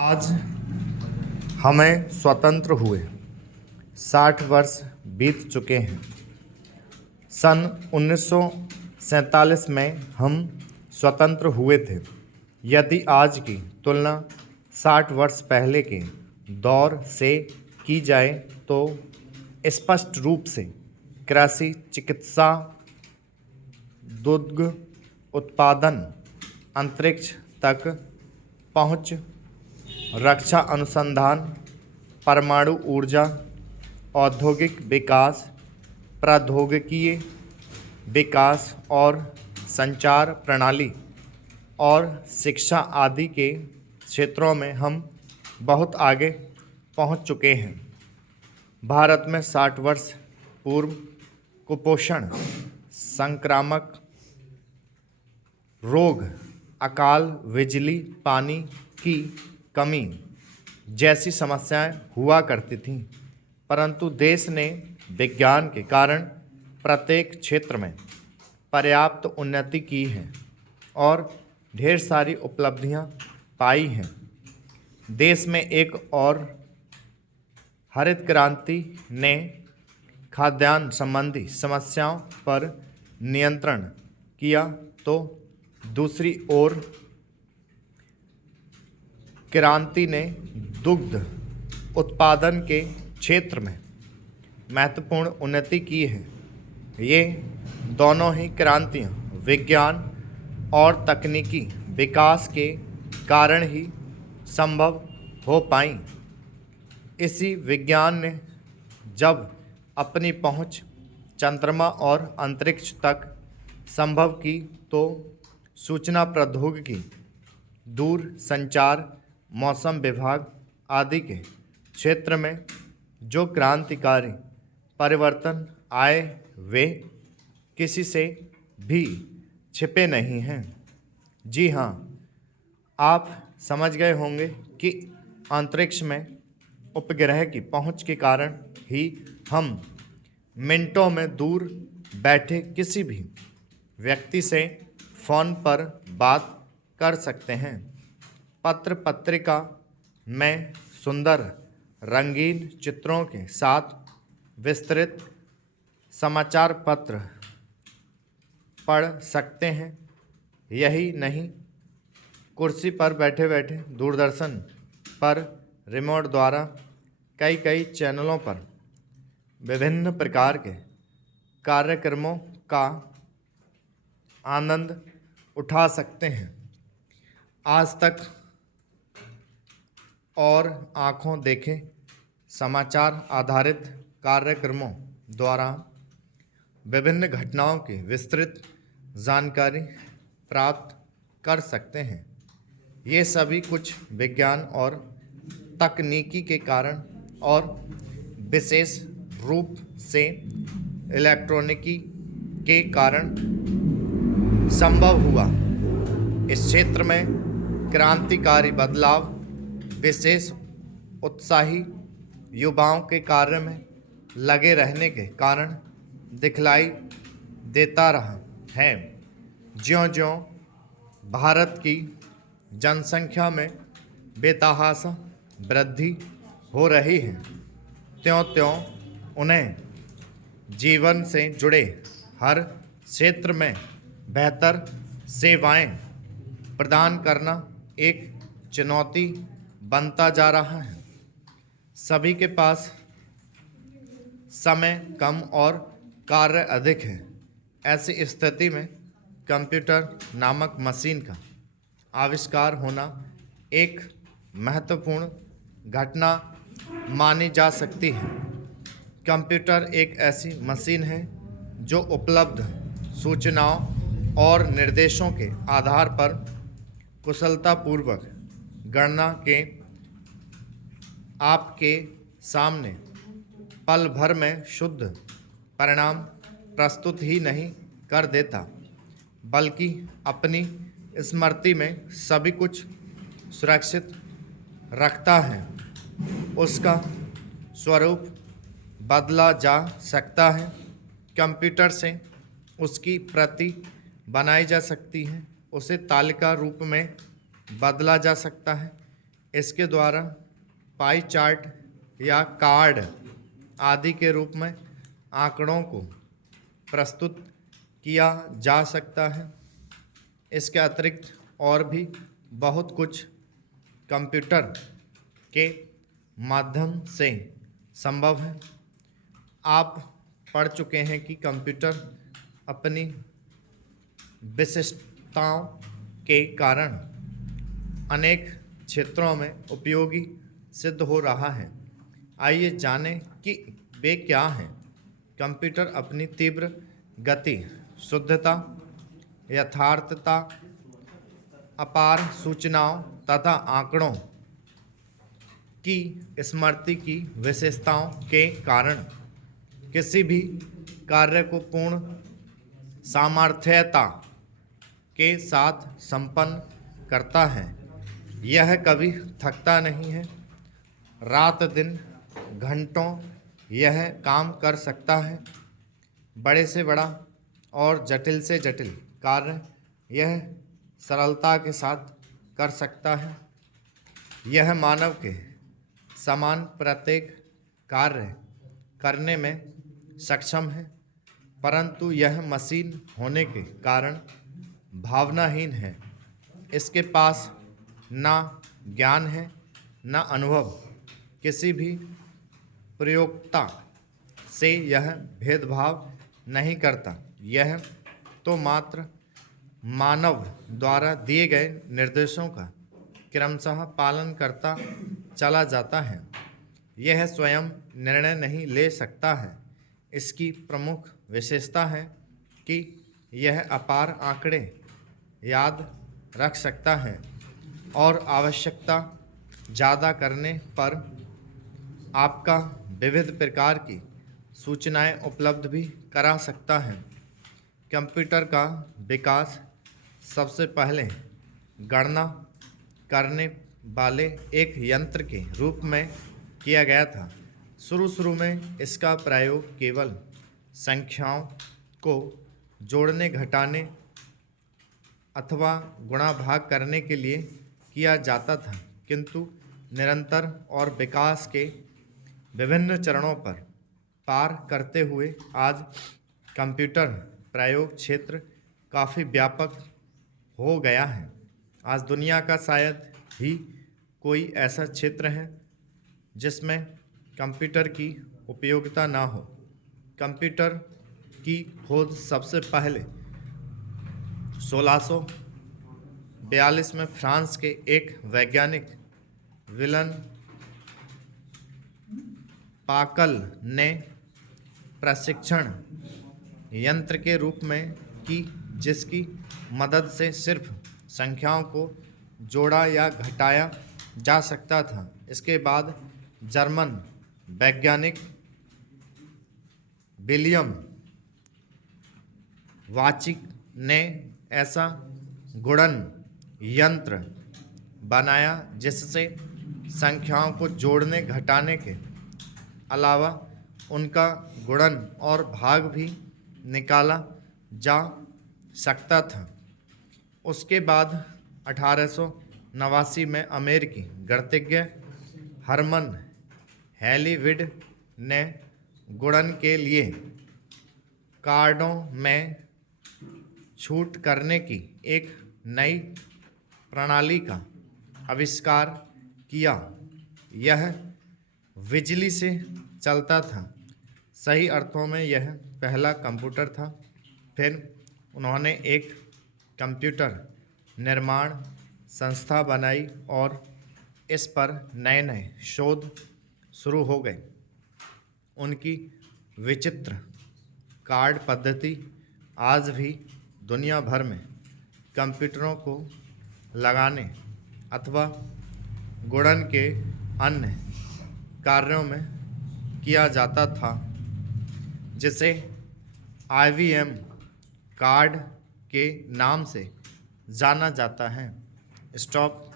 आज हमें स्वतंत्र हुए 60 वर्ष बीत चुके हैं। सन 1947 में हम स्वतंत्र हुए थे। यदि आज की तुलना 60 वर्ष पहले के दौर से की जाए तो स्पष्ट रूप से कृषि, चिकित्सा, दुग्ध उत्पादन, अंतरिक्ष तक पहुँच, रक्षा अनुसंधान, परमाणु ऊर्जा, औद्योगिक विकास, प्रौद्योगिकीय विकास और संचार प्रणाली और शिक्षा आदि के क्षेत्रों में हम बहुत आगे पहुंच चुके हैं। भारत में 60 वर्ष पूर्व कुपोषण, संक्रामक रोग, अकाल, बिजली, पानी की कमी जैसी समस्याएं हुआ करती थीं, परंतु देश ने विज्ञान के कारण प्रत्येक क्षेत्र में पर्याप्त उन्नति की है और ढेर सारी उपलब्धियां पाई हैं। देश में एक और हरित क्रांति ने खाद्यान्न संबंधी समस्याओं पर नियंत्रण किया, तो दूसरी ओर क्रांति ने दुग्ध उत्पादन के क्षेत्र में महत्वपूर्ण उन्नति की है। ये दोनों ही क्रांतियाँ विज्ञान और तकनीकी विकास के कारण ही संभव हो पाईं। इसी विज्ञान ने जब अपनी पहुँच चंद्रमा और अंतरिक्ष तक संभव की, तो सूचना प्रौद्योगिकी, दूर संचार, मौसम विभाग आदि के क्षेत्र में जो क्रांतिकारी परिवर्तन आए वे किसी से भी छिपे नहीं हैं। जी हाँ, आप समझ गए होंगे कि अंतरिक्ष में उपग्रह की पहुंच के कारण ही हम मिनटों में दूर बैठे किसी भी व्यक्ति से फ़ोन पर बात कर सकते हैं। पत्र पत्रिका में सुंदर रंगीन चित्रों के साथ विस्तृत समाचार पत्र पढ़ सकते हैं। यही नहीं, कुर्सी पर बैठे बैठे दूरदर्शन पर रिमोट द्वारा कई चैनलों पर विभिन्न प्रकार के कार्यक्रमों का आनंद उठा सकते हैं। आज तक और आँखों देखे समाचार आधारित कार्यक्रमों द्वारा विभिन्न घटनाओं की विस्तृत जानकारी प्राप्त कर सकते हैं। ये सभी कुछ विज्ञान और तकनीकी के कारण और विशेष रूप से इलेक्ट्रॉनिकी के कारण संभव हुआ। इस क्षेत्र में क्रांतिकारी बदलाव विशेष उत्साही युवाओं के कार्य में लगे रहने के कारण दिखलाई देता रहा है। ज्यों-ज्यों भारत की जनसंख्या में बेतहाशा वृद्धि हो रही है, त्यों-त्यों उन्हें जीवन से जुड़े हर क्षेत्र में बेहतर सेवाएं प्रदान करना एक चुनौती बनता जा रहा है। सभी के पास समय कम और कार्य अधिक है। ऐसी स्थिति में कंप्यूटर नामक मशीन का आविष्कार होना एक महत्वपूर्ण घटना मानी जा सकती है। कंप्यूटर एक ऐसी मशीन है जो उपलब्ध सूचनाओं और निर्देशों के आधार पर कुशलतापूर्वक गणना के आपके सामने पल भर में शुद्ध परिणाम प्रस्तुत ही नहीं कर देता, बल्कि अपनी स्मृति में सभी कुछ सुरक्षित रखता है। उसका स्वरूप बदला जा सकता है। कंप्यूटर से उसकी प्रति बनाई जा सकती है, उसे तालिका रूप में बदला जा सकता है। इसके द्वारा पाई चार्ट या कार्ड आदि के रूप में आंकड़ों को प्रस्तुत किया जा सकता है। इसके अतिरिक्त और भी बहुत कुछ कंप्यूटर के माध्यम से संभव है। आप पढ़ चुके हैं कि कंप्यूटर अपनी विशिष्टताओं के कारण अनेक क्षेत्रों में उपयोगी सिद्ध हो रहा है। आइए जानें कि वे क्या हैं। कंप्यूटर अपनी तीव्र गति, शुद्धता, यथार्थता, अपार सूचनाओं तथा आंकड़ों की स्मृति की विशेषताओं के कारण किसी भी कार्य को पूर्ण सामर्थ्यता के साथ संपन्न करता है। यह कभी थकता नहीं है। रात दिन घंटों यह काम कर सकता है। बड़े से बड़ा और जटिल से जटिल कार्य यह सरलता के साथ कर सकता है। यह मानव के समान प्रत्येक कार्य करने में सक्षम है, परंतु यह मशीन होने के कारण भावनाहीन है। इसके पास ना ज्ञान है, ना अनुभव। किसी भी प्रयोक्ता से यह भेदभाव नहीं करता। यह तो मात्र मानव द्वारा दिए गए निर्देशों का क्रमशः पालन करता चला जाता है। यह स्वयं निर्णय नहीं ले सकता है। इसकी प्रमुख विशेषता है कि यह अपार आंकड़े याद रख सकता है और आवश्यकता ज़्यादा करने पर आपका विविध प्रकार की सूचनाएं उपलब्ध भी करा सकता है। कंप्यूटर का विकास सबसे पहले गणना करने वाले एक यंत्र के रूप में किया गया था। शुरू में इसका प्रयोग केवल संख्याओं को जोड़ने, घटाने अथवा गुणा भाग करने के लिए किया जाता था, किंतु निरंतर और विकास के विभिन्न चरणों पर पार करते हुए आज कंप्यूटर प्रयोग क्षेत्र काफ़ी व्यापक हो गया है। आज दुनिया का शायद ही कोई ऐसा क्षेत्र है जिसमें कंप्यूटर की उपयोगिता ना हो। कंप्यूटर की खोज सबसे पहले 1642 में फ्रांस के एक वैज्ञानिक विलन पाकल ने प्रशिक्षण यंत्र के रूप में की, जिसकी मदद से सिर्फ संख्याओं को जोड़ा या घटाया जा सकता था। इसके बाद जर्मन वैज्ञानिक विलियम वाचिक ने ऐसा गुणन यंत्र बनाया जिससे संख्याओं को जोड़ने, घटाने के अलावा उनका गुणन और भाग भी निकाला जा सकता था। उसके बाद 1889 में अमेरिकी गणितज्ञ हरमन हेलीविड ने गुणन के लिए कार्डों में छूट करने की एक नई प्रणाली का आविष्कार किया। यह बिजली से चलता था। सही अर्थों में यह पहला कंप्यूटर था। फिर उन्होंने एक कंप्यूटर निर्माण संस्था बनाई और इस पर नए नए शोध शुरू हो गए। उनकी विचित्र कार्ड पद्धति आज भी दुनिया भर में कंप्यूटरों को लगाने अथवा गुणन के अन्य कार्यों में किया जाता था, जिसे IBM कार्ड के नाम से जाना जाता है। स्टॉप।